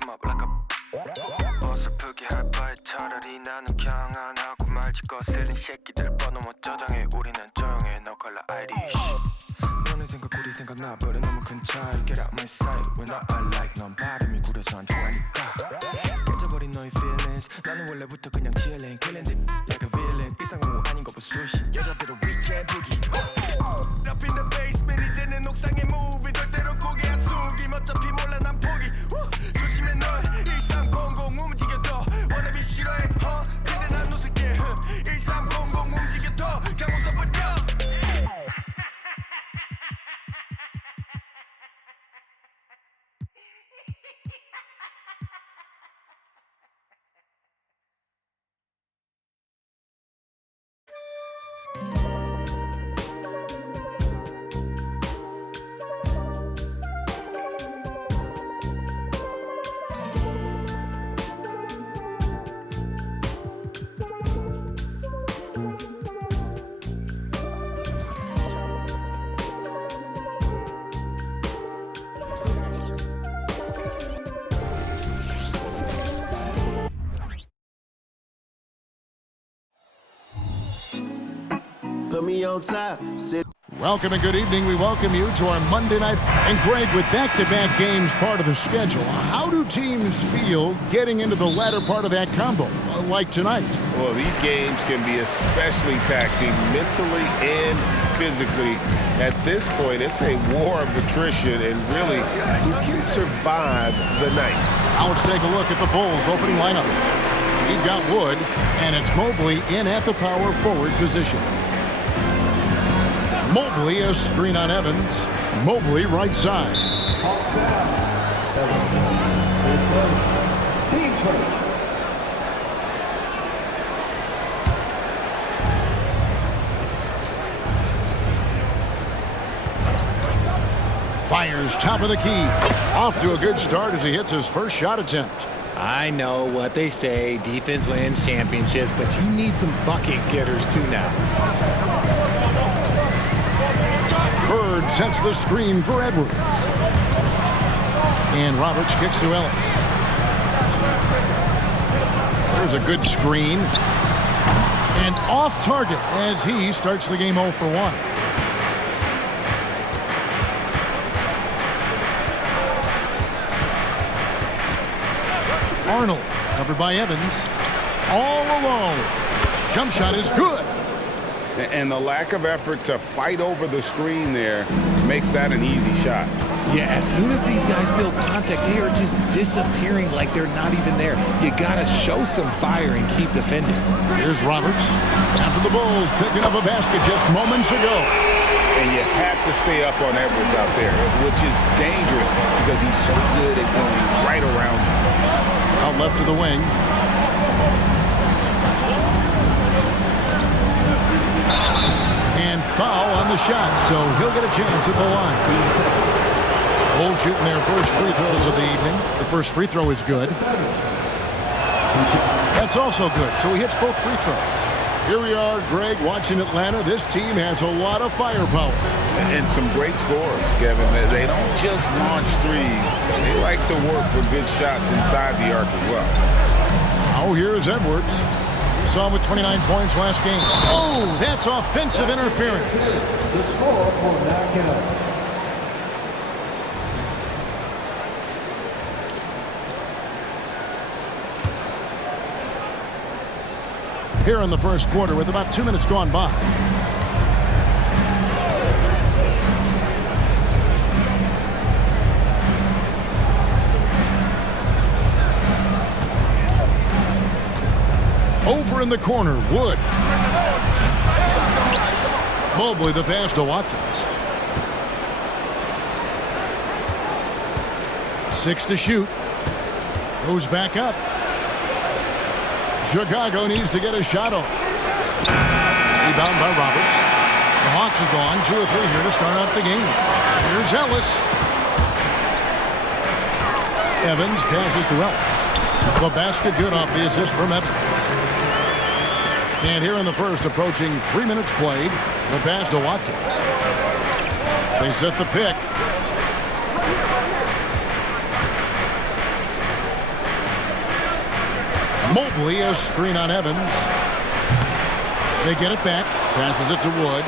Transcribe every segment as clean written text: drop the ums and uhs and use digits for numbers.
him up like a 어설프게 할 바에 차라리 나는 그냥 안 하고 말지 거슬린 새끼들 뻗어머 저장해 우리는 조용해 No color ID 너네 생각 우리 생각 나버려 너무 큰 차이 Get out my sight When I like 넌 발음이 구려서 안 통하니까 깨져버린 너의 feelings 나는 원래부터 그냥 chillin' Killing it like a villain 이상한 거 아닌 거 보수신 여자들은 weekend boogie Up in the basement 이제는 옥상에 move 절대로 고개 안 숙임 어차피 몰라 난 포기 조심해 널 1300 움직여도 wannabe 싫어해 근데 난 웃을게 1300 움직여도 강호서 버려 Put me on top. Welcome and good evening. We welcome you to our Monday night. And Greg, with back-to-back games part of the schedule, how do teams feel getting into the latter part of that combo, like tonight? Well, these games can be especially taxing mentally and physically. At this point, it's a war of attrition, and really, who can survive the night? Now let's take a look at the Bulls' opening lineup. We've got Wood, and it's Mobley in at the power forward position. Mobley, a screen on Evans. Mobley, right side. Team first. Fires top of the key. Off to a good start as he hits his first shot attempt. I know what they say, defense wins championships, but you need some bucket getters too now. Bird sets the screen for Edwards. And Roberts kicks to Ellis. There's a good screen. And off target as he starts the game 0 for 1. Arnold, covered by Evans. All alone. Jump shot is good. And the lack of effort to fight over the screen there makes that an easy shot. Yeah, as soon as these guys feel contact, they are just disappearing like they're not even there. You gotta show some fire and keep defending. Here's Roberts. After the Bulls picking up a basket just moments ago. And you have to stay up on Edwards out there, which is dangerous because he's so good at going right around you. Out left to the wing. And foul on the shot, so he'll get a chance at the line. Bulls shooting their first free throws of the evening. The first free throw is good. That's also good, so he hits both free throws. Here we are, Greg, watching Atlanta. This team has a lot of firepower. And some great scores, Kevin. They don't just launch threes. They like to work for good shots inside the arc as well. Now here's Edwards. We saw him with 29 points last game. Oh, that's offensive interference. The score for knockout. Here in the first quarter with about 2 minutes gone by. Over in the corner, Wood. Mobley the pass to Watkins. 6 to shoot. Goes back up. Chicago needs to get a shot off. Rebound by Roberts. The Hawks have gone 2 or 3 here to start out the game. Here's Ellis. Evans passes to Ellis. The basket good off the assist from Evans. And here in the first, approaching 3 minutes played, the pass to Watkins. They set the pick. Mobley, a screen on Evans. They get it back. Passes it to Wood.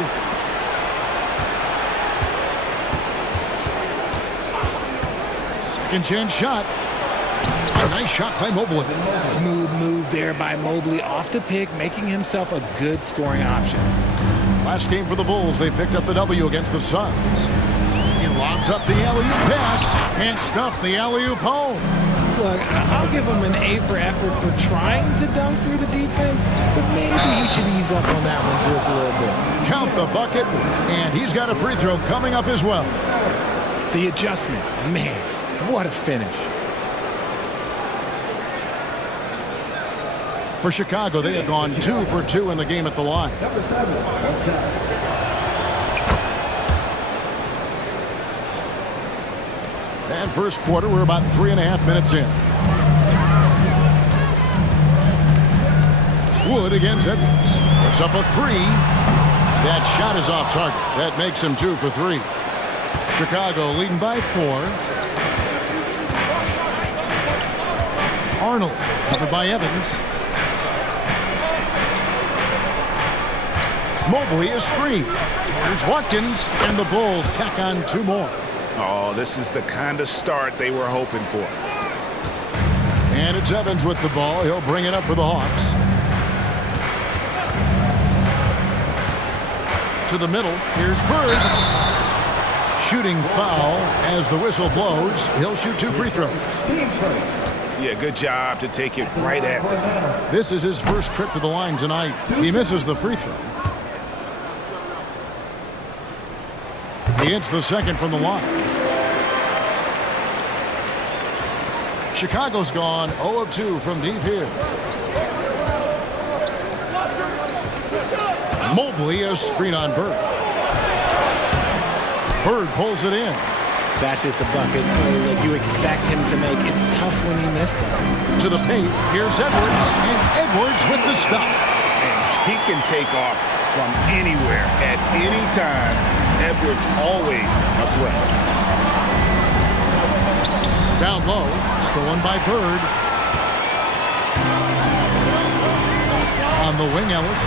Second chance shot. A nice shot by Mobley. Smooth move there by Mobley off the pick, making himself a good scoring option. Last game for the Bulls, they picked up the W against the Suns. He lobs up the alley-oop pass. Can't stuff the alley-oop home. Look, I'll give him an A for effort for trying to dunk through the defense, but maybe he should ease up on that one just a little bit. Count the bucket, and he's got a free throw coming up as well. The adjustment, man, what a finish. For Chicago, they had gone 2 for 2 in the game at the line. Number 7, outside. And first quarter, we're about 3.5 minutes in. Wood against Edwards. Puts up a 3. That shot is off target. That makes him 2 for 3. Chicago leading by 4. Arnold covered by Evans. Mobley is screen. Here's Watkins, and the Bulls tack on 2 more. Oh, this is the kind of start they were hoping for. And it's Evans with the ball. He'll bring it up for the Hawks. To the middle. Here's Bird. Shooting foul as the whistle blows. He'll shoot 2 free throws. Team first. Yeah, good job to take it right at them. This is his first trip to the line tonight. He misses the free throw. He hits the second from the line. Chicago's gone 0 of 2 from deep here. Mobley, a screen on Bird. Bird pulls it in. That's just a bucket that you expect him to make. It's tough when you miss those. To the paint, here's Edwards, and Edwards with the stuff. And he can take off from anywhere at any time. Edwards always a threat. Down low, stolen by Bird. On the wing, Ellis.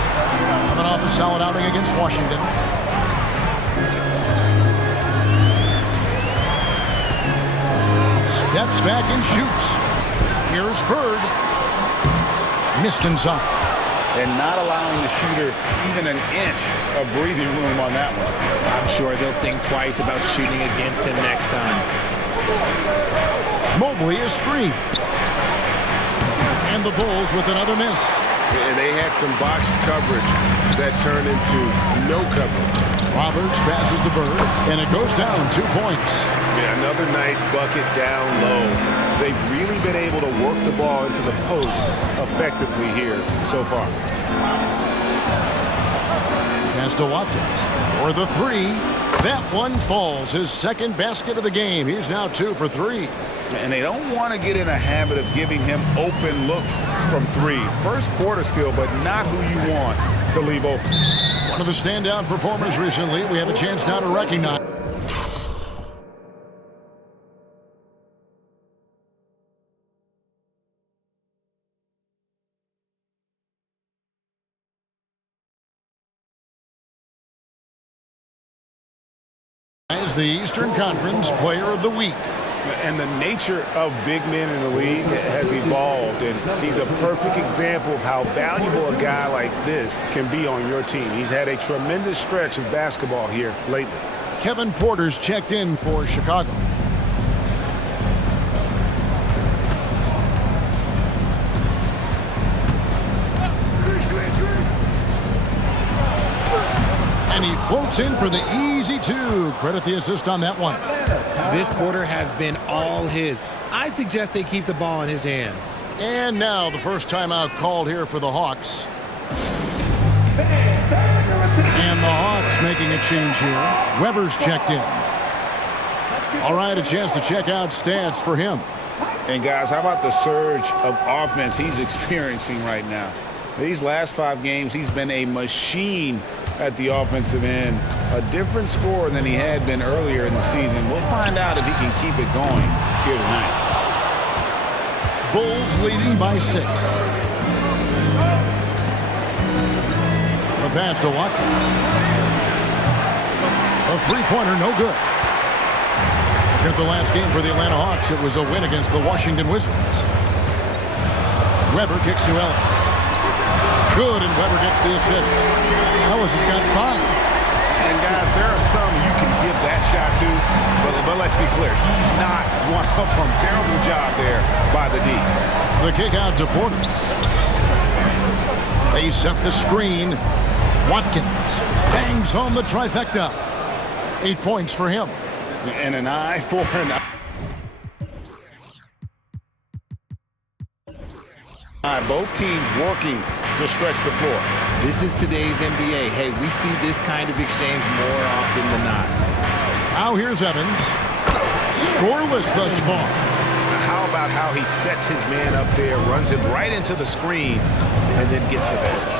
Coming off a solid outing against Washington. Steps back and shoots. Here's Bird. Missed inside. And not allowing the shooter even an inch of breathing room on that one. I'm sure they'll think twice about shooting against him next time. Mobley is screened. And the Bulls with another miss. And they had some botched coverage that turned into no coverage. Roberts passes to Bird, and it goes down 2 points. Yeah, another nice bucket down low. They've really been able to work the ball into the post effectively here so far. Pass to Watkins for the 3. That one falls. His second basket of the game. He's now 2 for 3. And they don't want to get in a habit of giving him open looks from 3. First quarter still, but not who you want to leave open. One of the standout performers recently. We have a chance now to recognize. As the Eastern Conference Player of the Week. And the nature of big men in the league has evolved, and he's a perfect example of how valuable a guy like this can be on your team. He's had a tremendous stretch of basketball here lately. Kevin Porter's checked in for Chicago. And he floats in for the easy 2. Credit the assist on that one. This quarter has been all his. I suggest they keep the ball in his hands. And now the first timeout called here for the Hawks. And the Hawks making a change here. Weber's checked in. All right, a chance to check out stats for him. And guys, how about the surge of offense he's experiencing right now? These last 5 games, he's been a machine at the offensive end. A different scorer than he had been earlier in the season. We'll find out if he can keep it going here tonight. Bulls leading by 6. pass to Watkins. A three-pointer, no good. At the last game for the Atlanta Hawks, it was a win against the Washington Wizards. Weber kicks to Ellis. Good, and Weber gets the assist. Ellis has got 5. And guys, there are some you can give that shot to, but let's be clear, he's not one of them. Terrible job there by the D. The kick out to Porter. They set the screen. Watkins bangs home the trifecta. 8 points for him. And an eye for an eye. Both teams working to stretch the floor. This is today's NBA. Hey, we see this kind of exchange more often than not. Now here's Evans. Scoreless thus far. How about how he sets his man up there, runs him right into the screen, and then gets the basket.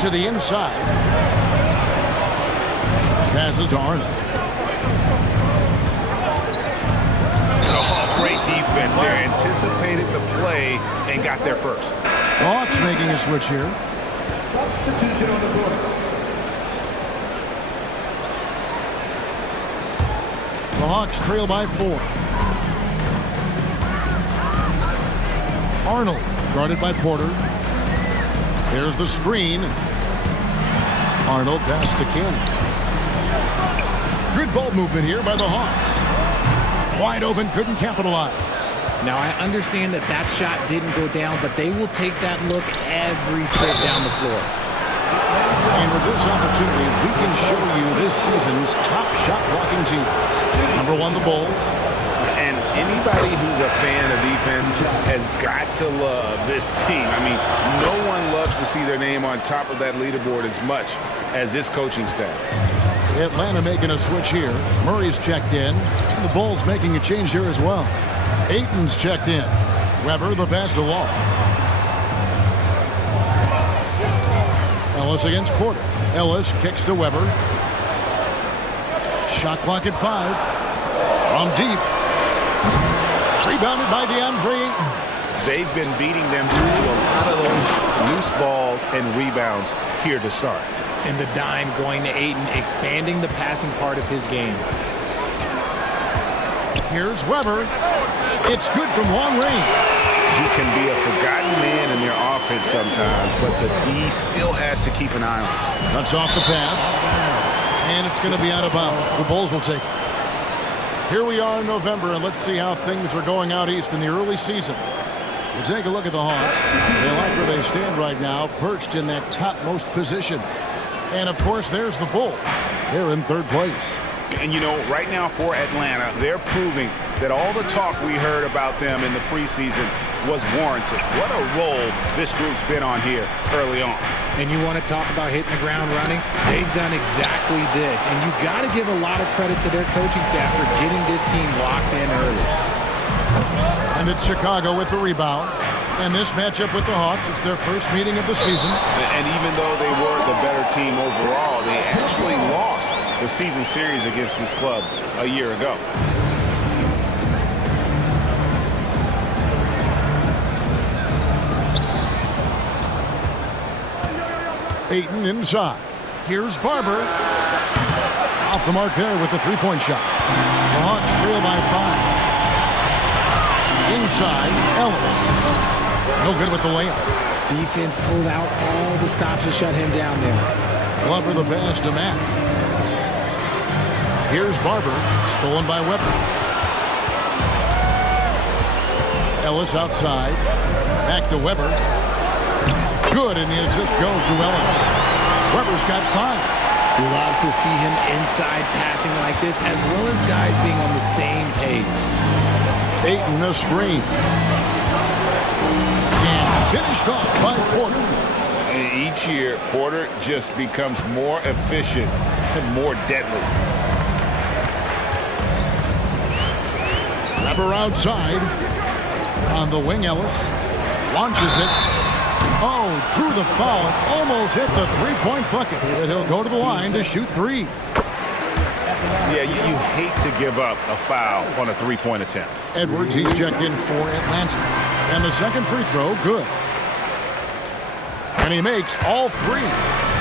To the inside. Passes to Arnold. Oh, great defense there. Anticipated the play and got there first. Hawks making a switch here. Substitution on the court. The Hawks trail by 4. Arnold guarded by Porter. There's the screen. Arnold pass to Cannon. Good ball movement here by the Hawks. Wide open, couldn't capitalize. Now, I understand that that shot didn't go down, but they will take that look every trip down the floor. And with this opportunity, we can show you this season's top shot blocking teams. Number 1, the Bulls. And anybody who's a fan of defense has got to love this team. I mean, no one loves to see their name on top of that leaderboard as much as this coaching staff. Atlanta making a switch here. Murray's checked in. The Bulls making a change here as well. Ayton's checked in. Weber, the pass to Wall. Ellis against Porter. Ellis kicks to Weber. Shot clock at 5. From deep. Rebounded by DeAndre Ayton. They've been beating them to a lot of those loose balls and rebounds here to start. And the dime going to Ayton, expanding the passing part of his game. Here's Weber. It's good from long range. He can be a forgotten man in their offense sometimes, but the D still has to keep an eye on him. Cuts off the pass. And it's going to be out of bounds. The Bulls will take it. Here we are in November, and let's see how things are going out east in the early season. We'll take a look at the Hawks. They like where they stand right now, perched in that topmost position. And, of course, there's the Bulls. They're in 3rd place. And, you know, right now for Atlanta, they're proving that all the talk we heard about them in the preseason was warranted. What a role this group's been on here early on. And you want to talk about hitting the ground running? They've done exactly this. And you got to give a lot of credit to their coaching staff for getting this team locked in early. And it's Chicago with the rebound. And this matchup with the Hawks, it's their first meeting of the season. And even though they were the better team overall, they actually lost the season series against this club a year ago. Ayton inside. Here's Barber. Off the mark there with the three-point shot. The Hawks trail by 5. Inside, Ellis. No good with the layup. Defense pulled out all the stops to shut him down there. Glover the pass to Matt. Here's Barber. Stolen by Weber. Ellis outside. Back to Weber. Good, and the assist goes to Ellis. Weber's got 5. We love to see him inside passing like this, as well as guys being on the same page. Ayton a screen. And finished off by Porter. And each year, Porter just becomes more efficient and more deadly. Weber outside. On the wing, Ellis. Launches it. Oh, drew the foul and almost hit the three-point bucket. And he'll go to the line to shoot 3. Yeah, you hate to give up a foul on a three-point attempt. Edwards, he's checked in for Atlanta. And the second free throw, good. And he makes all three.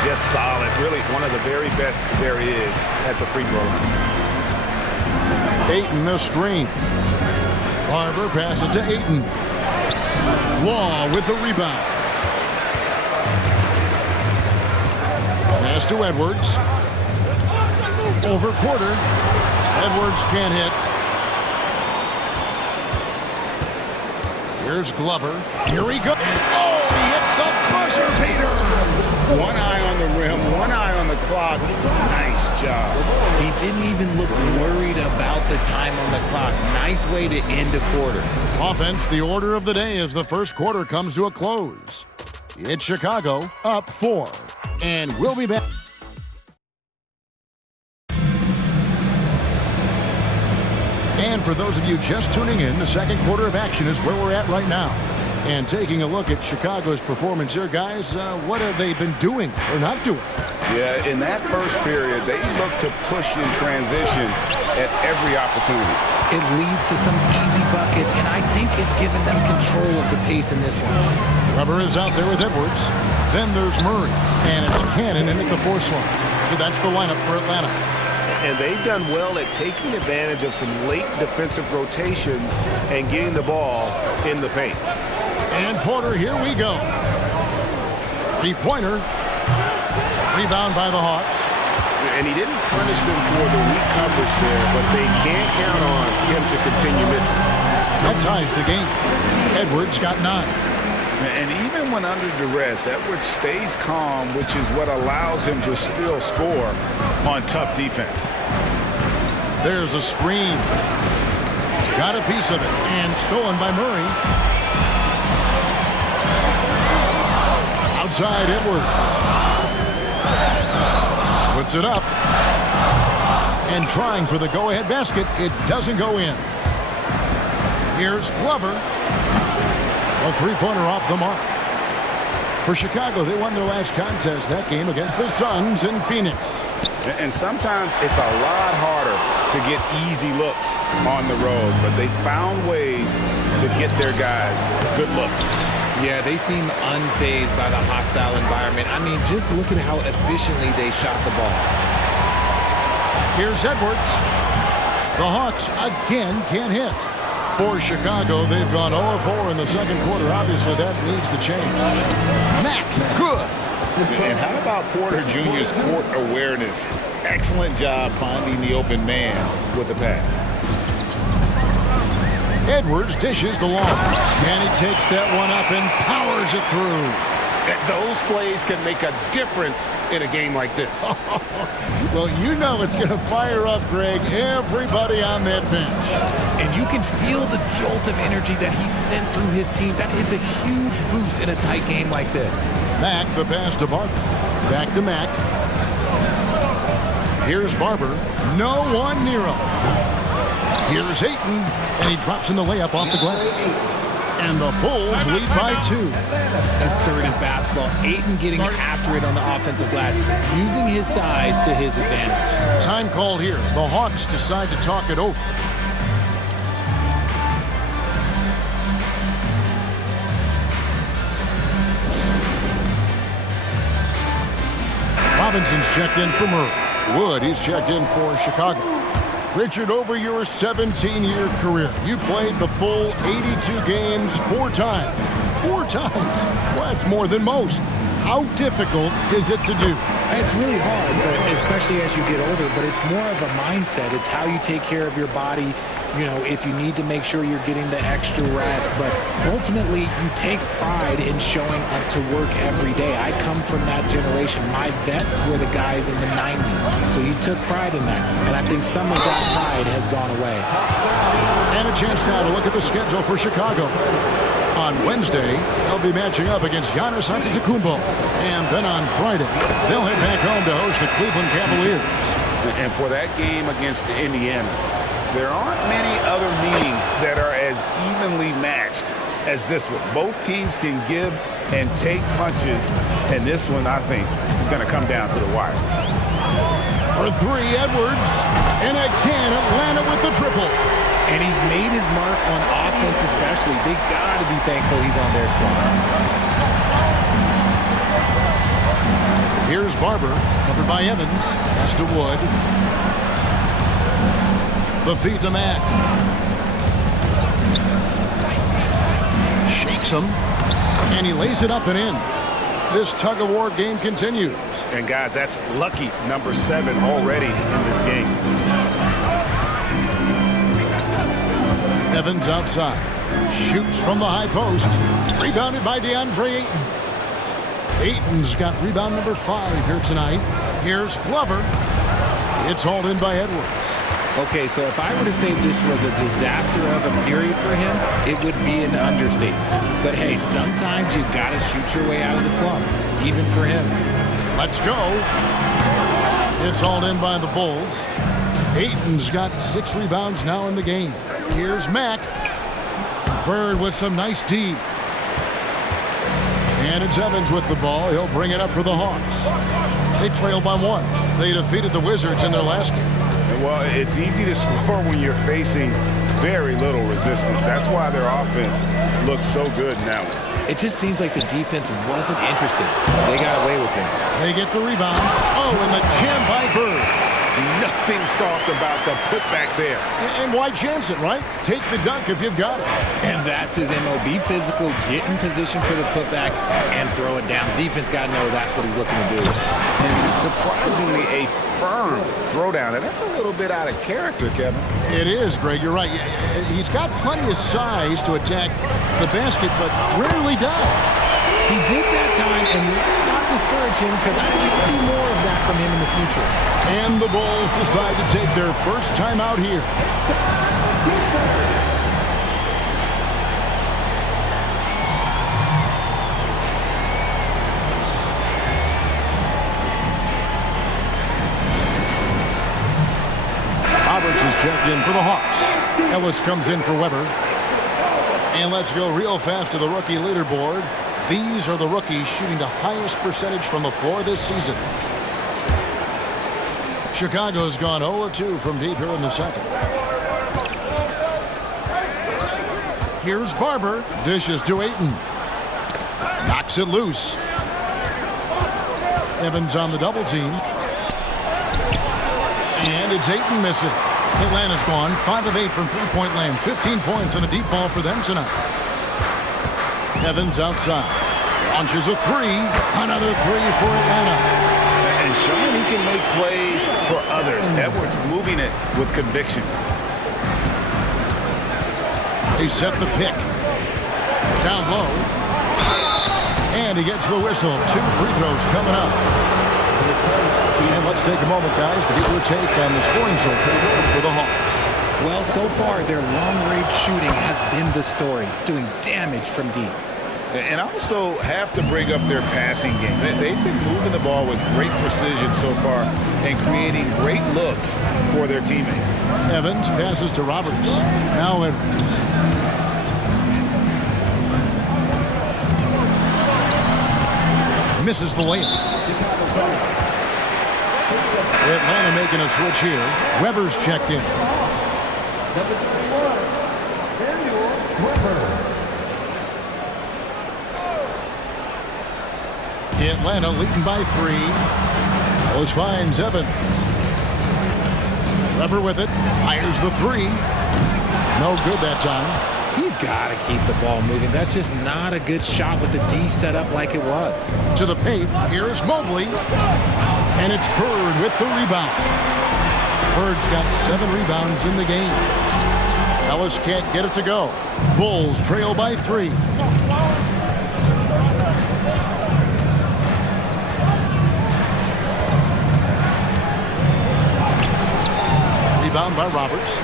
Just solid. Really one of the very best there is at the free throw line. Ayton, a screen. Barber passes to Ayton. Law with the rebound. Pass to Edwards. Over Porter. Edwards can't hit. Here's Glover. Here we go. Oh, he hits the buzzer beater. One eye on the rim, one eye on the clock. Nice job. He didn't even look worried about the time on the clock. Nice way to end a quarter. Offense, the order of the day as the first quarter comes to a close. It's Chicago up 4. And we'll be back. And for those of you just tuning in, the second quarter of action is where we're at right now. And taking a look at Chicago's performance here, guys, what have they been doing or not doing? Yeah, in that first period, they looked to push in transition at every opportunity. It leads to some easy buckets, and I think it's given them control of the pace in this one. Weber is out there with Edwards. Then there's Murray. And it's Cannon in at the 4 slot. So that's the lineup for Atlanta. And they've done well at taking advantage of some late defensive rotations and getting the ball in the paint. And Porter, here we go. 3-pointer. Rebound by the Hawks. And he didn't punish them for the weak coverage there, but they can't count on him to continue missing. That ties the game. Edwards got 9. And even when under duress, Edwards stays calm, which is what allows him to still score on tough defense. There's a screen. Got a piece of it. And stolen by Murray. Outside Edwards. Puts it up. And trying for the go-ahead basket. It doesn't go in. Here's Glover. A 3-pointer off the mark. For Chicago, they won their last contest that game against the Suns in Phoenix. And sometimes it's a lot harder to get easy looks on the road, but they found ways to get their guys good looks. Yeah, they seem unfazed by the hostile environment. I mean, just look at how efficiently they shot the ball. Here's Edwards. The Hawks again can't hit. For Chicago, they've gone 0-4 in the second quarter. Obviously, that needs to change. Mack, good. And how about Porter Jr.'s court awareness? Excellent job finding the open man with the pass. Edwards dishes to Long. And he takes that one up and powers it through. Those plays can make a difference in a game like this. Well, you know it's going to fire up, Greg, everybody on that bench. And you can feel the jolt of energy that he sent through his team. That is a huge boost in a tight game like this. Mack, the pass to Barber. Back to Mack. Here's Barber. No one near him. Here's Ayton, and he drops in the layup off the glass. And the Bulls lead by 2. Assertive basketball. Ayton getting after it on the offensive glass, using his size to his advantage. Time called here. The Hawks decide to talk it over. Robinson's checked in for Murray. Wood, he's checked in for Chicago. Richard, over your 17-year career, you played the full 82 games 4 times. 4 times? Well, that's more than most. How difficult is it to do? It's really hard, but especially as you get older, but it's more of a mindset. It's how you take care of your body, you know, if you need to make sure you're getting the extra rest. But ultimately, you take pride in showing up to work every day. I come from that generation. My vets were the guys in the 90s, so you took pride in that. And I think some of that pride has gone away. And a chance now to look at the schedule for Chicago. On Wednesday, they'll be matching up against Giannis Antetokounmpo. And then on Friday, they'll head back home to host the Cleveland Cavaliers. And for that game against Indiana, there aren't many other meetings that are as evenly matched as this one. Both teams can give and take punches, and this one, I think, is going to come down to the wire. For 3, Edwards. And again, Atlanta with the triple. And he's made his mark on offense especially. They got to be thankful he's on their squad. Here's Barber, covered by Evans. Pass to Wood. The feed to Mack. Shakes him, and he lays it up and in. This tug-of-war game continues. And guys, that's lucky number 7 already in this game. Evans outside. Shoots from the high post. Rebounded by DeAndre Ayton. Ayton's got rebound number 5 here tonight. Here's Glover. It's hauled in by Edwards. Okay, so if I were to say this was a disaster of a period for him, it would be an understatement. But hey, sometimes you got to shoot your way out of the slump, even for him. Let's go. It's hauled in by the Bulls. Ayton's got 6 rebounds now in the game. Here's Mack. Bird with some nice D. And it's Evans with the ball. He'll bring it up for the Hawks. They trail by 1. They defeated the Wizards in their last game. Well, it's easy to score when you're facing very little resistance. That's why their offense looks so good in that one. It just seems like the defense wasn't interested. They got away with it. They get the rebound. Oh, and the jam by Bird. Nothing soft about the putback there. And why chance it, right? Take the dunk if you've got it. And that's his MO. Be physical, get in position for the putback, and throw it down. The defense got to know that's what he's looking to do. And surprisingly, a firm throwdown. And that's a little bit out of character, Kevin. It is, Greg. You're right. He's got plenty of size to attack the basket, but rarely does. He did that time, and let's not discourage him because I'd like to see more of that from him in the future. And the Bulls decide to take their first time out here. Roberts is checked in for the Hawks. Ellis comes in for Weber. And let's go real fast to the rookie leaderboard. These are the rookies shooting the highest percentage from the floor this season. Chicago's gone 0-2 from deep here in the second. Here's Barber. Dishes to Ayton. Knocks it loose. Evans on the double team. And it's Ayton missing. Atlanta's gone 5 of 8 from three-point land. 15 points and a deep ball for them tonight. Evans outside. Launches a 3. Another 3 for Atlanta. And showing he can make plays for others. Edwards moving it with conviction. They set the pick. Down low. And he gets the whistle. 2 free throws coming up. And let's take a moment, guys, to get your take on the scoring so far for the Hawks. Well, so far, their long-range shooting has been the story, doing damage from deep. And I also have to bring up their passing game. They've been moving the ball with great precision so far and creating great looks for their teammates. Evans passes to Roberts. Now Edwards. Misses the layup. Atlanta making a switch here. Weber's checked in. Number 21, Daniel Weber. Atlanta leading by 3. Ellis finds Evans. Weber with it. Fires the 3. No good that time. He's got to keep the ball moving. That's just not a good shot with the D set up like it was. To the paint. Here's Mobley. And it's Bird with the rebound. Bird's got 7 rebounds in the game. Ellis can't get it to go. Bulls trail by 3. Rebound by Roberts.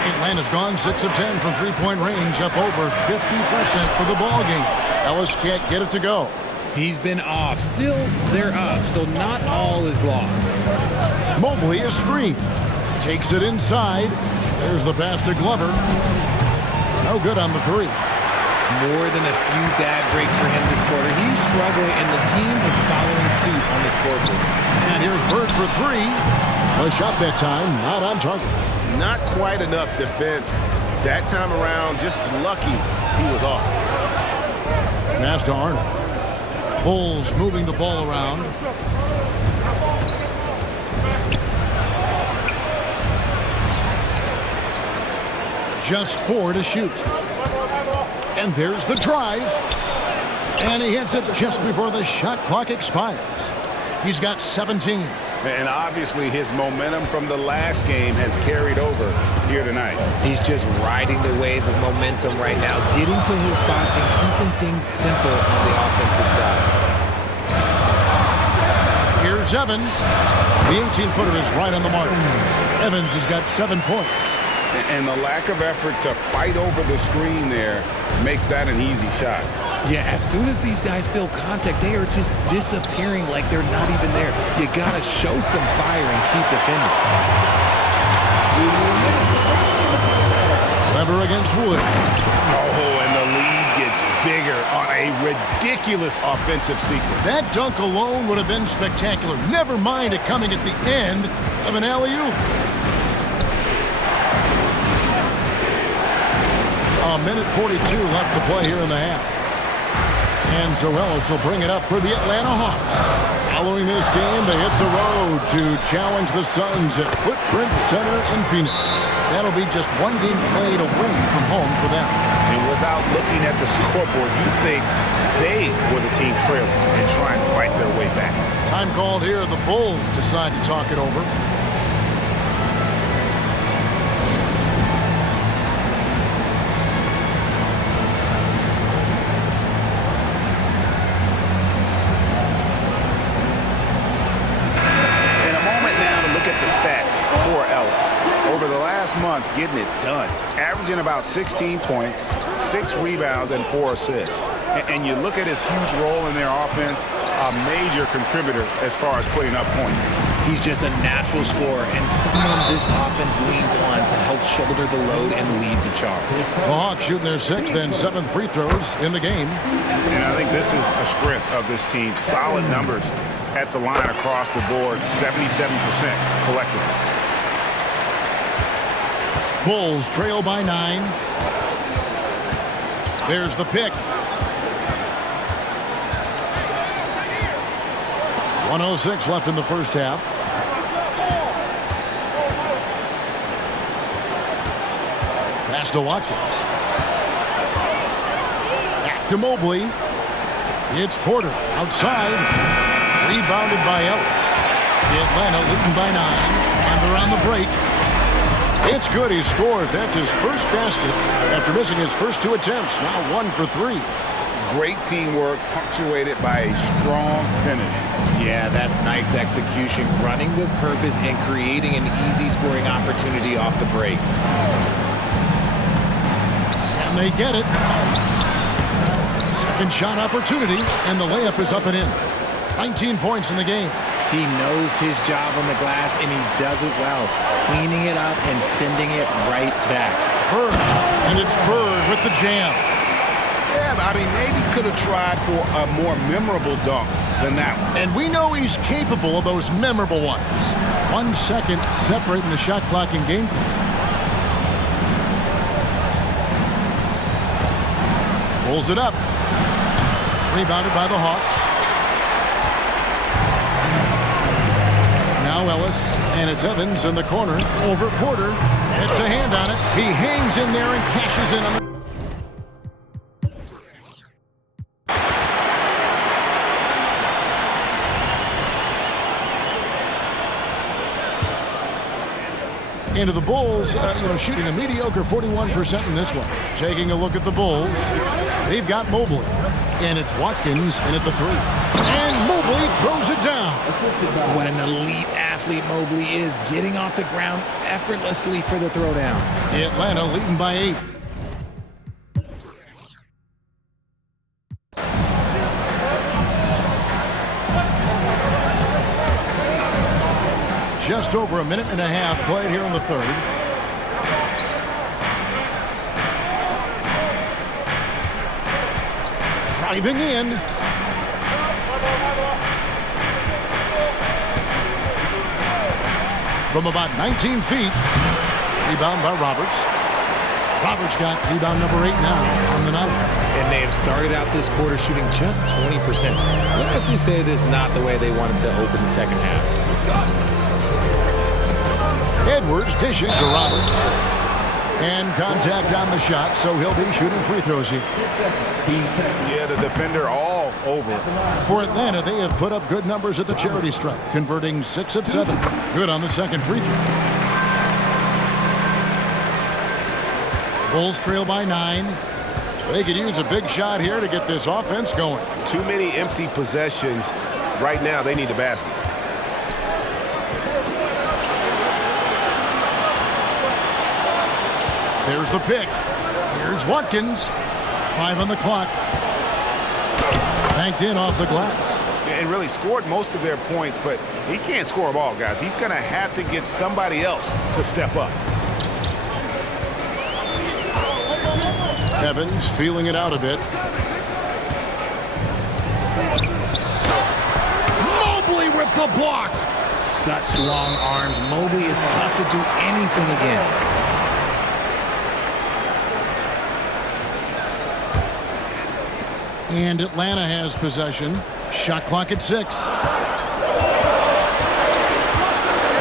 Atlanta's gone 6 of 10 from three-point range, up over 50% for the ball game. Ellis can't get it to go. He's been off. Still, they're up, so not all is lost. Mobley a screen. Takes it inside. There's the pass to Glover. No good on the 3. More than a few bad breaks for him this quarter. He's struggling, and the team is following suit on the scoreboard. And here's Bird for 3. A shot that time, not on target. Not quite enough defense. That time around, just lucky he was off. Pass to Arnold. Bulls moving the ball around. Just 4 to shoot. And there's the drive. And he hits it just before the shot clock expires. He's got 17. And obviously his momentum from the last game has carried over here tonight. He's just riding the wave of momentum right now, getting to his spots and keeping things simple on the offensive side. Here's Evans. The 18-footer is right on the mark. Evans has got 7 points. And the lack of effort to fight over the screen there makes that an easy shot. Yeah, as soon as these guys feel contact, they are just disappearing like they're not even there. You got to show some fire and keep defending. Weber against Wood. Oh, and the lead gets bigger on a ridiculous offensive sequence. That dunk alone would have been spectacular. Never mind it coming at the end of an alley-oop. A minute 42 left to play here in the half. And Zoelis will bring it up for the Atlanta Hawks. Following this game, they hit the road to challenge the Suns at Footprint Center in Phoenix. That'll be just 1 game played away from home for them. And without looking at the scoreboard, you think they were the team trailing and trying to fight their way back. Time called here. The Bulls decide to talk it over. For Ellis. Over the last month, getting it done. Averaging about 16 points, 6 rebounds, and 4 assists. And you look at his huge role in their offense, a major contributor as far as putting up points. He's just a natural scorer and someone this offense leans on to help shoulder the load and lead the charge. The Hawks shooting their 6th and 7th free throws in the game. And I think this is a strength of this team. Solid numbers at the line across the board, 77% collectively. Bulls trail by 9. There's the pick. 1:06 left in the first half. Pass to Watkins. Back to Mobley. It's Porter outside. Rebounded by Ellis. Atlanta leading by 9. And they're on the break. It's good. He scores. That's his first basket after missing his first 2 attempts. Now 1 for 3. Great teamwork punctuated by a strong finish. Yeah, that's nice execution, running with purpose and creating an easy scoring opportunity off the break. And they get it. Second shot opportunity, and the layup is up and in. 19 points in the game. He knows his job on the glass, and he does it well, cleaning it up and sending it right back. Bird, and it's Bird with the jam. Yeah, I mean, maybe could have tried for a more memorable dunk than that one. And we know he's capable of those memorable ones. 1 second separating the shot clock and game clock. Pulls it up. Rebounded by the Hawks. Now Ellis, and it's Evans in the corner over Porter. It's a hand on it. He hangs in there and cashes in on the... Into the Bulls, shooting a mediocre 41% in this one. Taking a look at the Bulls, they've got Mobley, and it's Watkins in at the 3. And Mobley throws it down. What an elite athlete Mobley is, getting off the ground effortlessly for the throwdown. Atlanta leading by 8. Just over a minute and a half played here in the third. Driving in. From about 19 feet. Rebound by Roberts. Roberts got rebound number 8 now on the night. and they have started out this quarter shooting just 20%. Let's just say this is not the way they wanted to open the second half. Edwards dishes to Roberts. And contact on the shot, so he'll be shooting free throws here. Yeah, the defender all over. For Atlanta, they have put up good numbers at the charity stripe, converting 6 of 7. Good on the second free throw. Bulls trail by 9. They could use a big shot here to get this offense going. Too many empty possessions. Right now, they need the basket. There's the pick. Here's Watkins. 5 on the clock. Banked in off the glass. And really scored most of their points, but he can't score them all, guys. He's going to have to get somebody else to step up. Evans feeling it out a bit. Mobley with the block. Such long arms. Mobley is tough to do anything against. And Atlanta has possession. Shot clock at 6.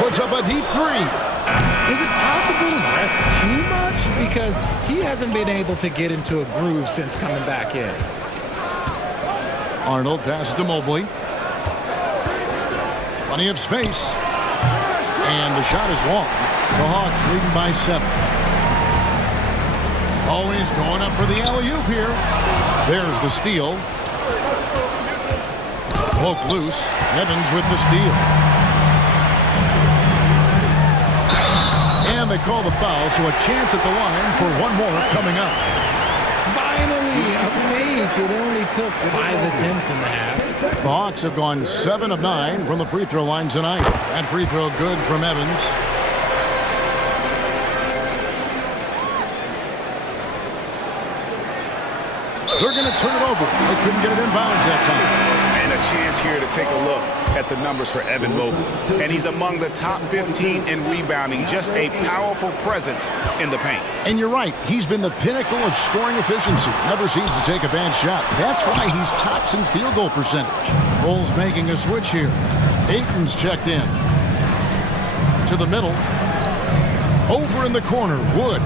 Puts up a deep 3. Is it possible to rest too much? Because he hasn't been able to get into a groove since coming back in. Arnold passes to Mobley. Plenty of space. And the shot is long. The Hawks leading by 7. Always going up for the alley-oop here. There's the steal. Poke loose. Evans with the steal. And they call the foul, so a chance at the line for one more coming up. Finally, a make. It only took 5 attempts in the half. The Hawks have gone 7 of 9 from the free throw line tonight. That free throw good from Evans. They're going to turn it over. They couldn't get it inbounds that time. And a chance here to take a look at the numbers for Evan Mobley. And he's among the top 15 in rebounding. Just a powerful presence in the paint. And you're right. He's been the pinnacle of scoring efficiency. Never seems to take a bad shot. That's why he's tops in field goal percentage. Bulls making a switch here. Ayton's checked in. To the middle. Over in the corner, Wood.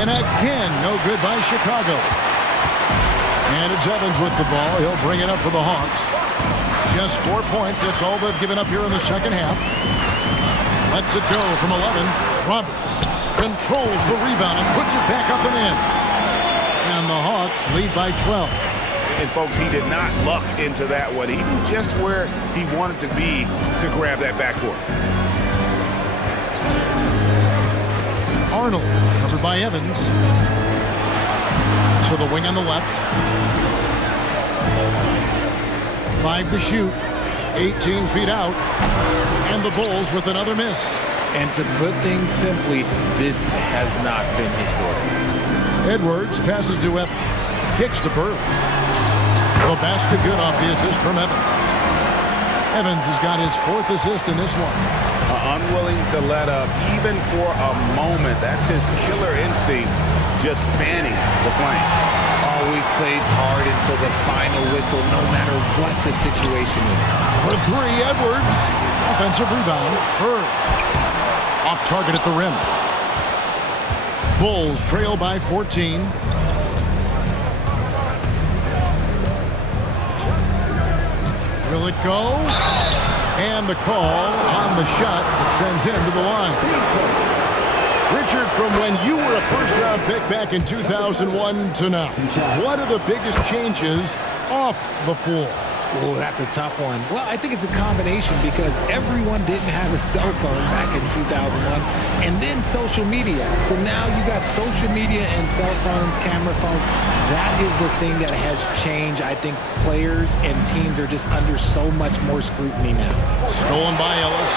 And again, no good by Chicago. And it's Evans with the ball. He'll bring it up for the Hawks. Just 4 points. That's all they've given up here in the second half. Lets it go from 11. Roberts controls the rebound and puts it back up and in. And the Hawks lead by 12. And folks, he did not luck into that one. He knew just where he wanted to be to grab that backboard. Arnold covered by Evans. To the wing on the left. 5 to shoot. 18 feet out. And the Bulls with another miss. And to put things simply, this has not been his quarter. Edwards passes to Evans. Kicks to Bird. The basket good off the assist from Evans. Evans has got his 4th assist in this one. Unwilling to let up even for a moment. That's his killer instinct, just fanning the flame. Always plays hard until the final whistle, no matter what the situation is. For 3, Edwards. Offensive rebound. Bird. Off target at the rim. Bulls trail by 14. Will it go? And the call on the shot that sends him to the line. Richard, from when you were a first-round pick back in 2001 to now, what are the biggest changes off the floor? Oh, that's a tough one. Well, I think it's a combination because everyone didn't have a cell phone back in 2001 and then social media. So now you got social media and cell phones, camera phones. That is the thing that has changed. I think players and teams are just under so much more scrutiny now. Stolen by Ellis.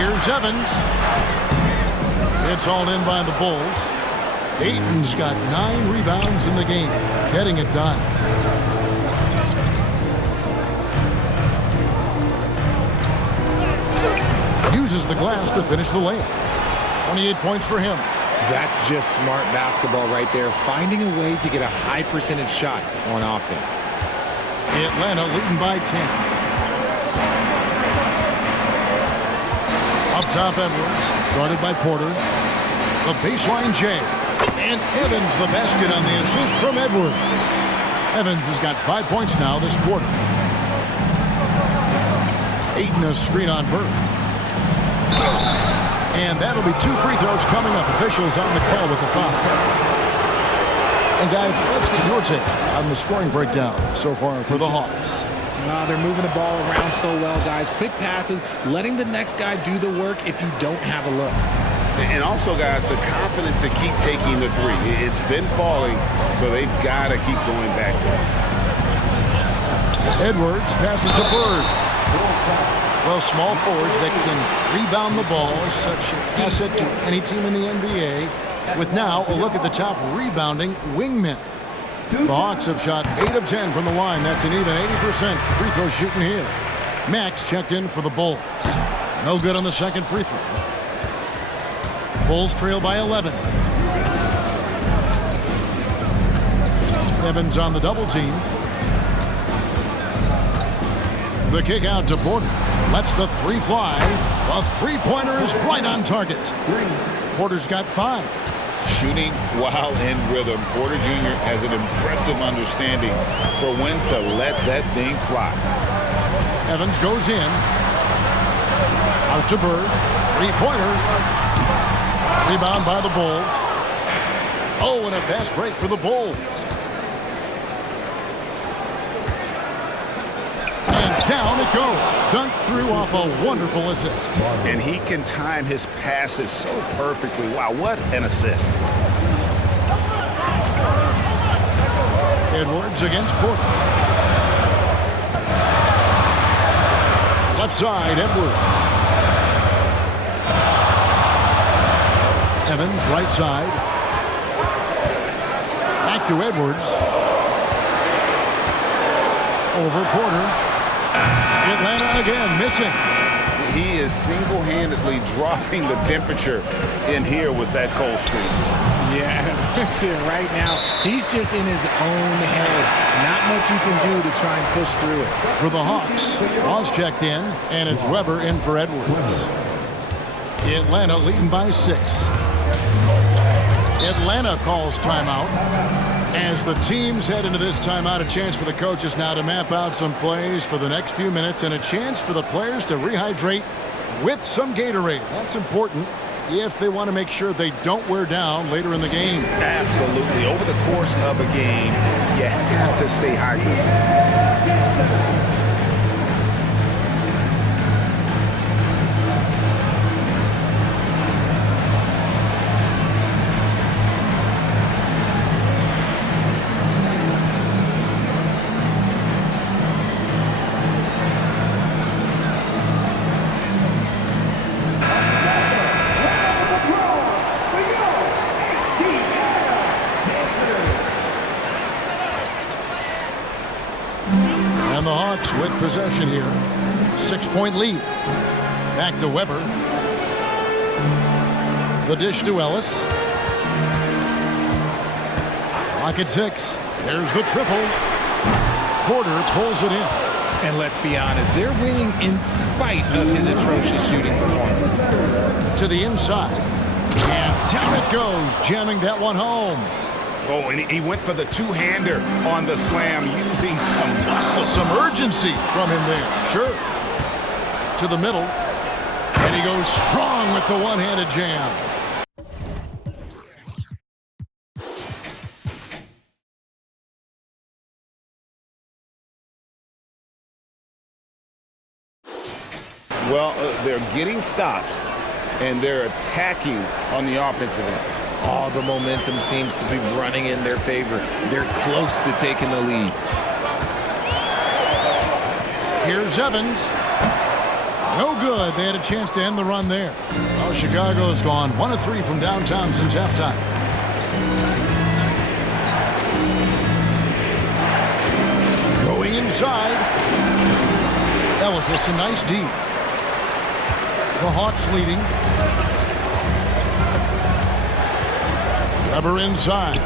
Here's Evans. It's all in by the Bulls. Ayton's got 9 rebounds in the game, getting it done. Uses the glass to finish the layup. 28 points for him. That's just smart basketball right there, finding a way to get a high percentage shot on offense. Atlanta leading by 10. Up top, Edwards, guarded by Porter. The baseline J. And Evans, the basket on the assist from Edwards. Evans has got 5 points now this quarter. Ayton a screen on Bird. And that'll be 2 free throws coming up. Officials on the call with the foul. And guys, let's get your take on the scoring breakdown so far for the Hawks. They're moving the ball around so well, guys. Quick passes, letting the next guy do the work if you don't have a look. And also, guys, the confidence to keep taking the three. It's been falling, so they've got to keep going back to it. Edwards passes to Bird. Well, small forwards that can rebound the ball is such an asset to any team in the NBA. With now a look at the top rebounding wingmen. The Hawks have shot 8 of 10 from the line. That's an even 80% free throw shooting here. Max checked in for the Bulls. No good on the second free throw. Bulls trail by 11. Evans on the double team. The kick out to Porter. Lets the three fly. The three-pointer is right on target. Porter's got 5. Shooting while in rhythm. Porter Jr. has an impressive understanding for when to let that thing fly. Evans goes in. Out to Bird. Three-pointer. Rebound by the Bulls. Oh, and a fast break for the Bulls. And down it goes. Dunked through off a wonderful assist. And he can time his passes so perfectly. Wow, what an assist. Edwards against Porter. Left side, Edwards. Evans, right side. Back to Edwards. Over Porter. Atlanta again missing. He is single-handedly dropping the temperature in here with that cold streak. Yeah, right now, he's just in his own head. Not much you can do to try and push through it. For the Hawks, Ross checked in, and it's Weber in for Edwards. Atlanta leading by 6. Atlanta calls timeout. As the teams head into this timeout, a chance for the coaches now to map out some plays for the next few minutes and a chance for the players to rehydrate with some Gatorade. That's important if they want to make sure they don't wear down later in the game. Absolutely. Over the course of a game, you have to stay hydrated. And the Hawks with possession here. 6-point lead. Back to Weber. The dish to Ellis. Clock at 6. There's the triple. Porter pulls it in. And let's be honest, they're winning in spite of his atrocious shooting performance. To the inside. And down it goes, jamming that one home. Oh, and he went for the two-hander on the slam, using some muscle. Some urgency from him there, sure. To the middle. And he goes strong with the one-handed jam. Well, they're getting stops, and they're attacking on the offensive end. All the momentum seems to be running in their favor. They're close to taking the lead. Here's Evans. No good. They had a chance to end the run there. Oh, Chicago's gone 1 of 3 from downtown since halftime. Going inside. Ellis with some nice D. The Hawks leading. Weber inside.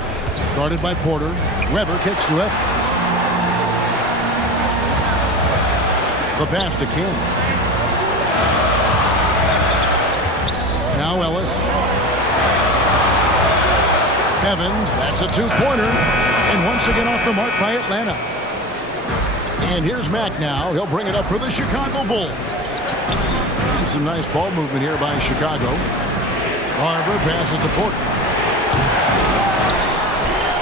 Guarded by Porter. Weber kicks to Evans. The pass to Cannon. Now Ellis. Evans, that's a two-pointer. And once again off the mark by Atlanta. And here's Mack now. He'll bring it up for the Chicago Bulls. And some nice ball movement here by Chicago. Barber passes to Porter.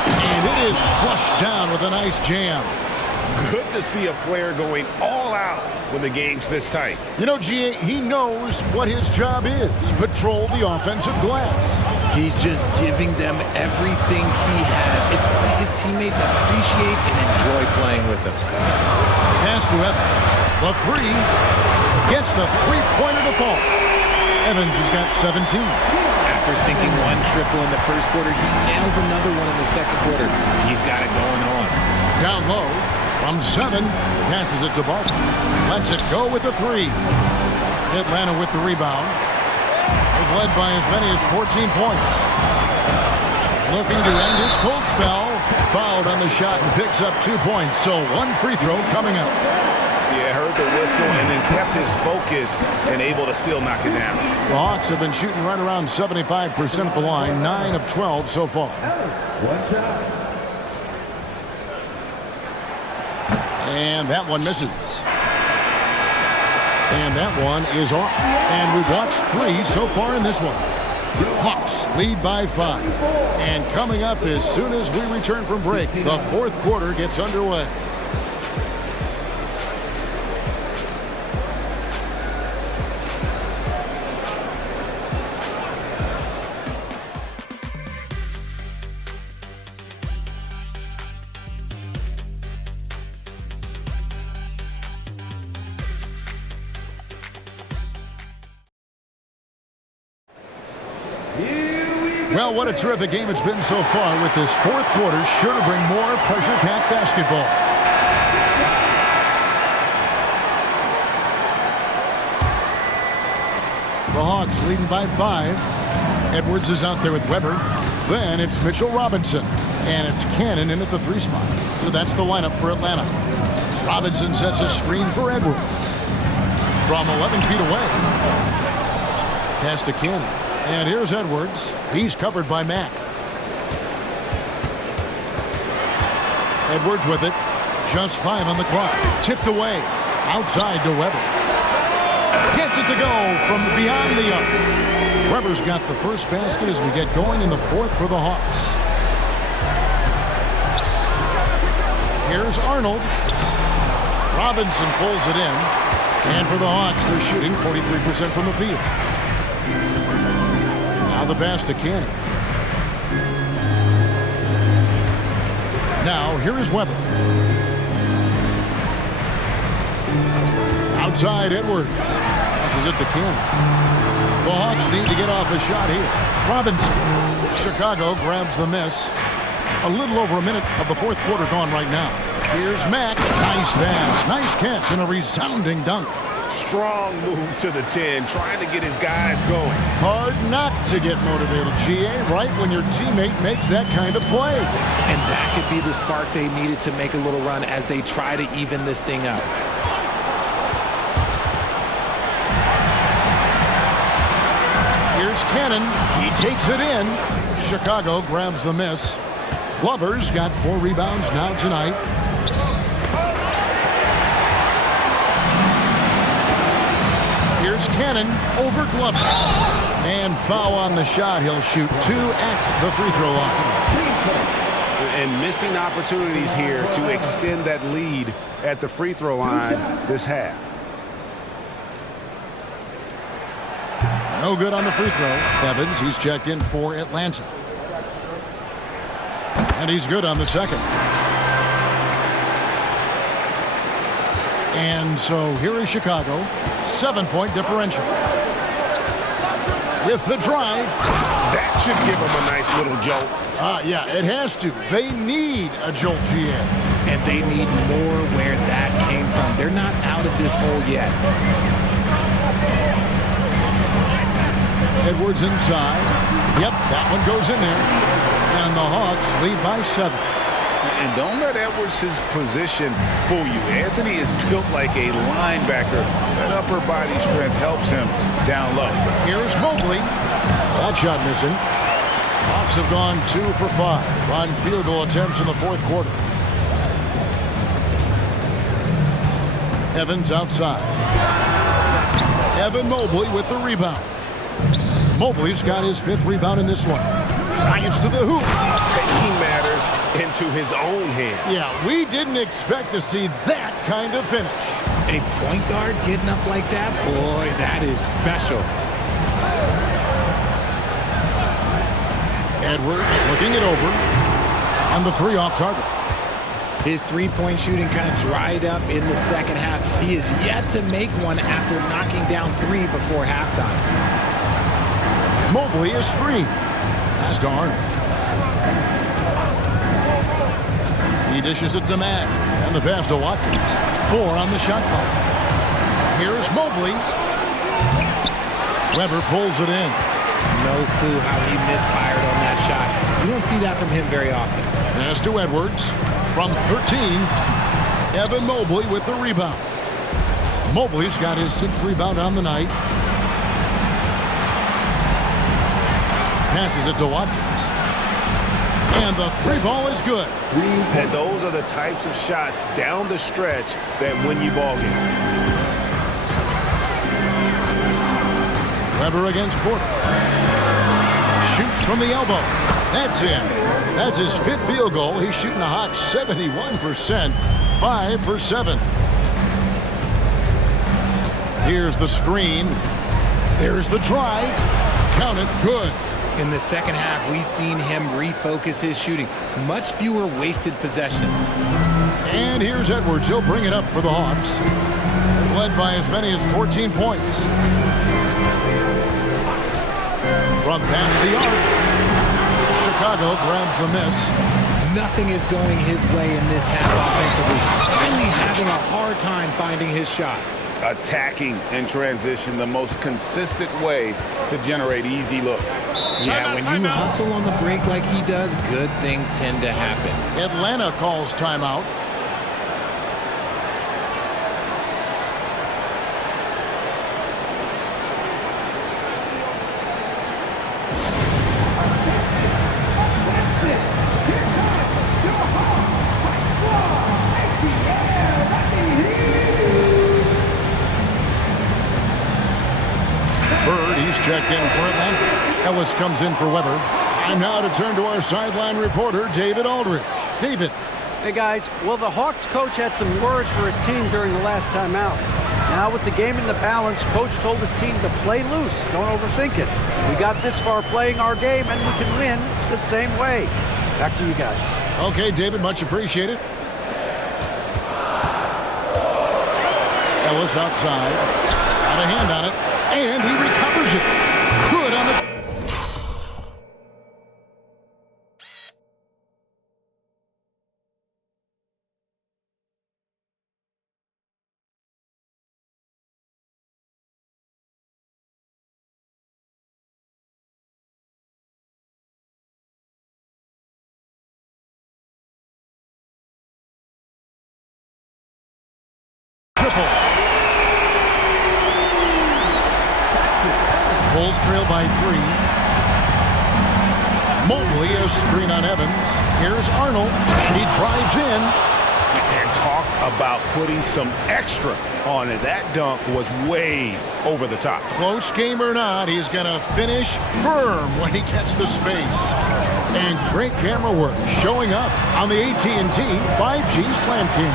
And it is flushed down with a nice jam. Good to see a player going all out when the game's this tight. You know, G.A., he knows what his job is. Patrol the offensive glass. He's just giving them everything he has. It's what his teammates appreciate and enjoy playing with him. Pass to Evans. The three. Gets the three-pointer to fall. Evans has got 17. After sinking one triple in the first quarter, he nails another one in the second quarter. He's got it going on. Down low. From 7, passes it to Barton. Lets it go with the three. Atlanta with the rebound. They've led by as many as 14 points. Looking to end his cold spell. Fouled on the shot and picks up 2 points. So one free throw coming up. Yeah, heard the whistle and then kept his focus and able to still knock it down. The Hawks have been shooting right around 75% at the line. 9 of 12 so far. One shot. And that one misses. And that one is off. And we've watched 3 so far in this one. Hawks lead by 5. And coming up as soon as we return from break, the fourth quarter gets underway. Well, what a terrific game it's been so far, with this fourth quarter sure to bring more pressure-packed basketball. The Hawks leading by 5. Edwards is out there with Weber. Then it's Mitchell Robinson. And it's Cannon in at the 3 spot. So that's the lineup for Atlanta. Robinson sets a screen for Edwards. From 11 feet away. Pass to Cannon. And here's Edwards. He's covered by Mack. Edwards with it. Just 5 on the clock. Tipped away. Outside to Weber. Gets it to go from beyond the arc. Weber's got the first basket as we get going in the fourth for the Hawks. Here's Arnold. Robinson pulls it in. And for the Hawks, they're shooting 43% from the field. Now the pass to Cannon. Now here is Weber. Outside Edwards. Passes it to Cannon. The Hawks need to get off a shot here. Robinson. Chicago grabs the miss. A little over a minute of the fourth quarter gone right now. Here's Mack. Nice pass. Nice catch and a resounding dunk. Strong move to the 10, trying to get his guys going. Hard not to get motivated, GA, right when your teammate makes that kind of play. And that could be the spark they needed to make a little run as they try to even this thing up. Here's Cannon. He takes it in. Chicago grabs the miss. Glover's got 4 rebounds now tonight. Here's Cannon over Glover. And foul on the shot. He'll shoot 2 at the free throw line. And missing opportunities here to extend that lead at the free throw line this half. No good on the free throw. Evans, he's checked in for Atlanta. And he's good on the second. And so here is Chicago. 7-point differential. With the drive. That should give them a nice little jolt. Yeah, it has to. They need a jolt, GA. And they need more where that came from. They're not out of this hole yet. Edwards inside. Yep, that one goes in there. And the Hawks lead by 7. And don't let Edwards' position fool you. Anthony is built like a linebacker. That upper body strength helps him down low. Here's Mobley. That shot missing. Hawks have gone 2 for 5 on field goal attempts in the fourth quarter. Evans outside. Evan Mobley with the rebound. Mobley's got his 5th rebound in this one. Drives to the hoop. Taking matters into his own hands. Yeah, we didn't expect to see that kind of finish. A point guard getting up like that, boy, that is special. Edwards looking it over. On the 3 off target. His three-point shooting kind of dried up in the second half. He is yet to make one after knocking down 3 before halftime. Mobley is screen. Pass to Arnold. He dishes it to Mack. And the pass to Watkins. 4 on the shot clock. Here's Mobley. Weber pulls it in. No clue how he misfired on that shot. You don't see that from him very often. Pass to Edwards. From 13, Evan Mobley with the rebound. Mobley's got his 6th rebound on the night. Passes it to Watkins. And the 3 ball is good. And those are the types of shots down the stretch that win you ball game. Weber against Porter. Shoots from the elbow. That's in. That's his 5th field goal. He's shooting a hot 71%. 5 for 7. Here's the screen. There's the drive. Count it. Good. In the second half, we've seen him refocus his shooting. Much fewer wasted possessions. And here's Edwards. He'll bring it up for the Hawks. They've led by as many as 14 points. From past the arc. Chicago grabs the miss. Nothing is going his way in this half offensively. Really having a hard time finding his shot. Attacking in transition, the most consistent way to generate easy looks. Yeah, when you hustle on the break like he does, good things tend to happen. Atlanta calls timeout. Checked in for Atlanta. Ellis comes in for Weber. And now to turn to our sideline reporter, David Aldridge. David. Hey, guys. Well, the Hawks coach had some words for his team during the last timeout. Now, with the game in the balance, coach told his team to play loose. Don't overthink it. We got this far playing our game, and we can win the same way. Back to you guys. Okay, David, much appreciated. Ellis outside. Got a hand on it. And he recovers it. Good on the... Triple. Bulls trail by 3. Mobley a screen on Evans. Here's Arnold. He drives in. And talk about putting some extra on it. That dunk was way over the top. Close game or not, he's going to finish firm when he gets the space. And great camera work showing up on the AT&T 5G Slam Cam.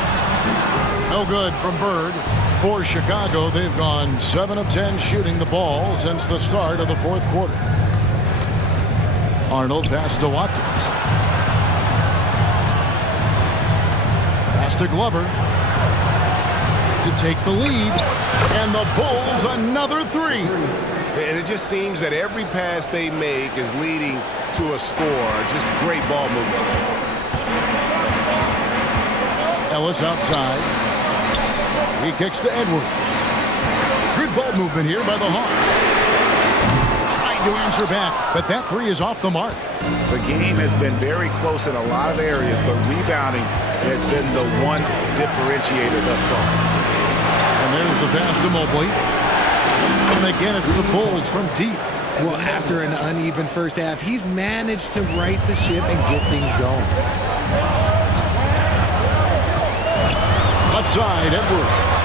No good from Bird. For Chicago, they've gone 7 of 10 shooting the ball since the start of the fourth quarter. Arnold pass to Watkins. Pass to Glover to take the lead. And the Bulls another 3. And it just seems that every pass they make is leading to a score. Just great ball movement. Ellis outside. He kicks to Edwards. Good ball movement here by the Hawks. Tried tried to answer back, but that three is off the mark. The game has been very close in a lot of areas, but rebounding has been the one differentiator thus far. And there's the pass to Mobley. And again, it's the Bulls from deep. Well, after an uneven first half, he's managed to right the ship and get things going. Left side, Edwards.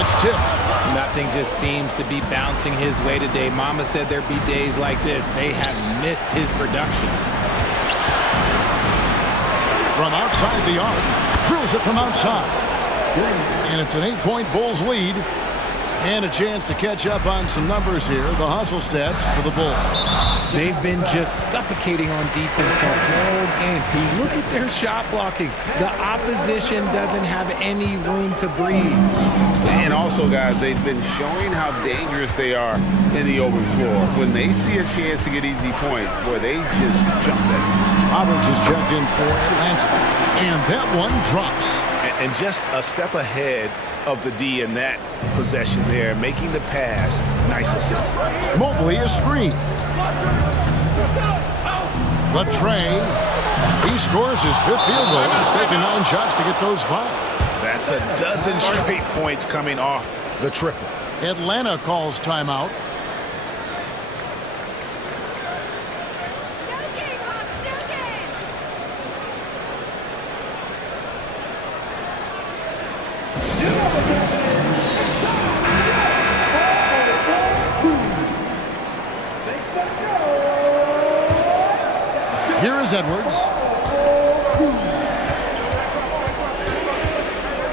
It's tipped. Nothing just seems to be bouncing his way today. Mama said there'd be days like this. They have missed his production. From outside the arc. Drills it from outside. And it's an 8-point Bulls lead. And a chance to catch up on some numbers here. The hustle stats for the Bulls. They've been just suffocating on defense the whole game. Look at their shot blocking. The opposition doesn't have any room to breathe. And also, guys, they've been showing how dangerous they are in the open floor. When they see a chance to get easy points, boy, they just jump at it. Roberts is checked in for Atlanta. And that one drops. And just a step ahead of the D in that possession there, making the pass. Nice assist. Mobley a screen. The tray. He scores his 5th field goal. He's taken 9 shots to get those 5. That's a dozen straight points coming off the triple. Atlanta calls timeout. Here is Edwards.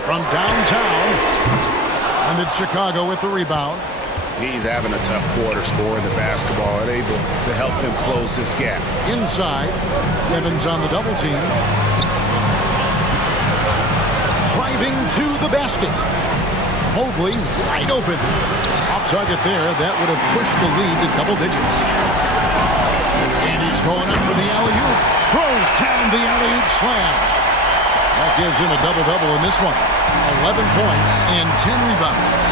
From downtown. And it's Chicago with the rebound. He's having a tough quarter scoring the basketball and able to help them close this gap. Inside. Evans on the double team. Driving to the basket. Mobley wide open. Off target there. That would have pushed the lead to double digits. And he's going up for the alley-oop. Throws down the alley-oop slam. That gives him a double-double in this one. 11 points and 10 rebounds.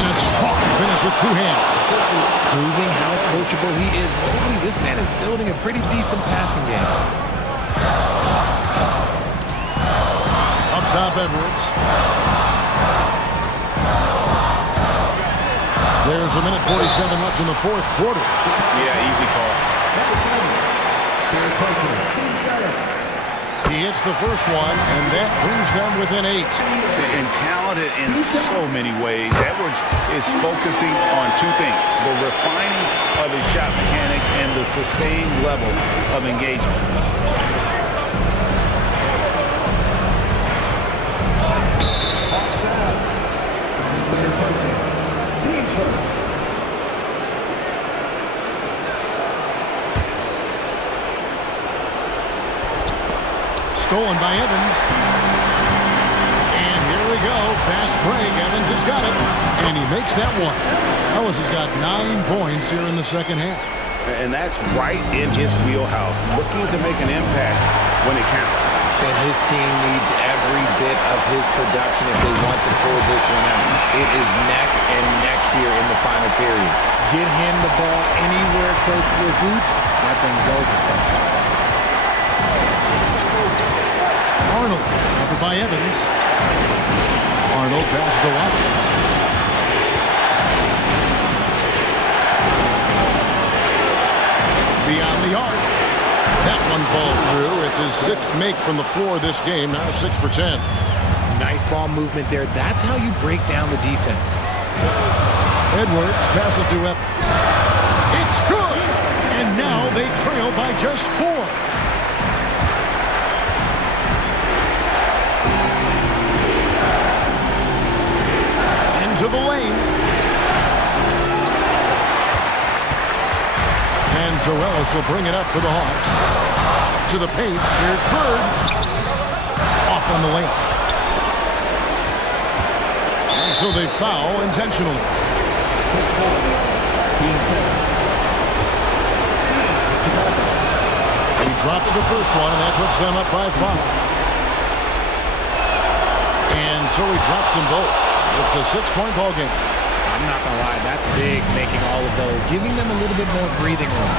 And a strong finish with 2 hands. Proving how coachable he is. Mobley, this man is building a pretty decent passing game. Up top, Edwards. There's a minute 47 left in the 4th quarter. Yeah, easy call. He hits the first one, and that brings them within 8. And talented in so many ways. Edwards is focusing on 2 things: the refining of his shot mechanics and the sustained level of engagement. Stolen by Evans. And here we go. Fast break. Evans has got it. And he makes that one. Ellis has got 9 points here in the second half. And that's right in his wheelhouse, looking to make an impact when it counts. And his team needs every bit of his production if they want to pull this one out. It is neck and neck here in the final period. Get him the ball anywhere close to the hoop, that thing's over. Arnold, covered by Evans. Arnold passes to Watkins. Beyond the arc. That one falls through. It's his 6th make from the floor this game. Now 6 for 10. Nice ball movement there. That's how you break down the defense. Edwards passes to Evans. It's good! And now they trail by just 4. To the lane. And Zorelis will bring it up for the Hawks. To the paint. Here's Bird. Off on the layup. And so they foul intentionally. He drops the first one, and that puts them up by 5. And so he drops them both. It's a 6-point ball game. I'm not going to lie, that's big, making all of those, giving them a little bit more breathing room.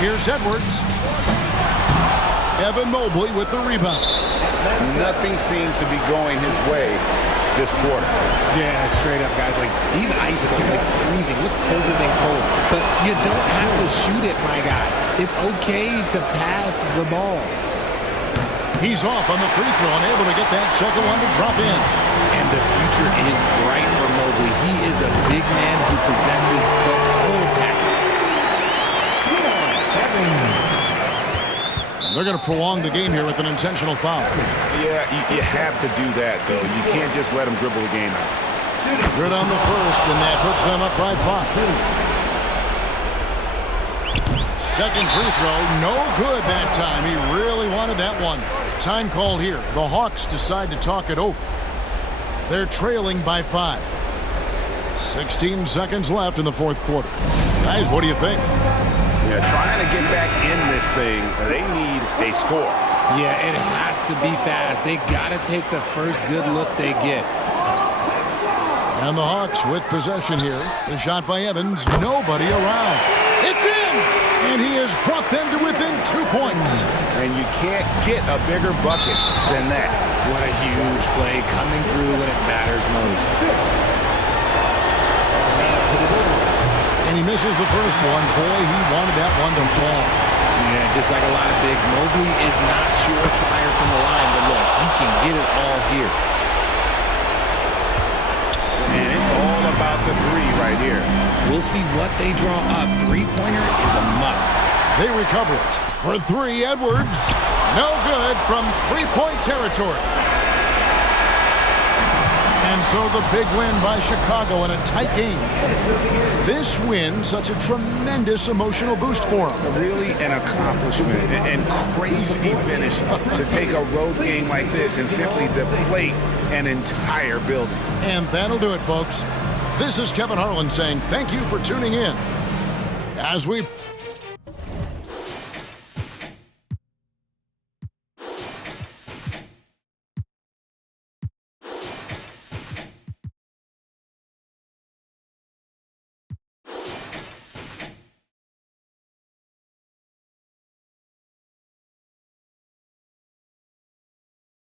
Here's Edwards. Evan Mobley with the rebound. Nothing seems to be going his way this quarter. Yeah, straight up, guys. Like, he's ice cold, like freezing. What's colder than cold? But you don't have to shoot it, my guy. It's okay to pass the ball. He's off on the free throw and able to get that second one to drop in. And the future is bright for Mobley. He is a big man who possesses the whole package. They're going to prolong the game here with an intentional foul. Yeah, you have to do that, though. You can't just let him dribble the game out. Good on the first, and that puts them up by 5. Second free throw, no good that time. He really wanted that one. Time called here. The Hawks decide to talk it over. They're trailing by 5. 16 seconds left in the fourth quarter. Guys, what do you think? Yeah, trying to get back in this thing, they need a score. Yeah, it has to be fast. They got to take the first good look they get. And the Hawks with possession here. The shot by Evans. Nobody around. It's in! And he has brought them to within 2 points. And you can't get a bigger bucket than that. What a huge play coming through when it matters most. And he misses the first one. Boy, he wanted that one to fall. Yeah, just like a lot of bigs, Mobley is not surefire from the line, but look, he can get it all here. And it's all about the three right here. We'll see what they draw up. Three-pointer is a must. They recover it. For 3, Edwards. No good from 3-point territory. And so the big win by Chicago in a tight game. This win, such a tremendous emotional boost for them. Really an accomplishment and crazy finish to take a road game like this and simply deflate an entire building. And that'll do it, folks. This is Kevin Harlan saying thank you for tuning in as we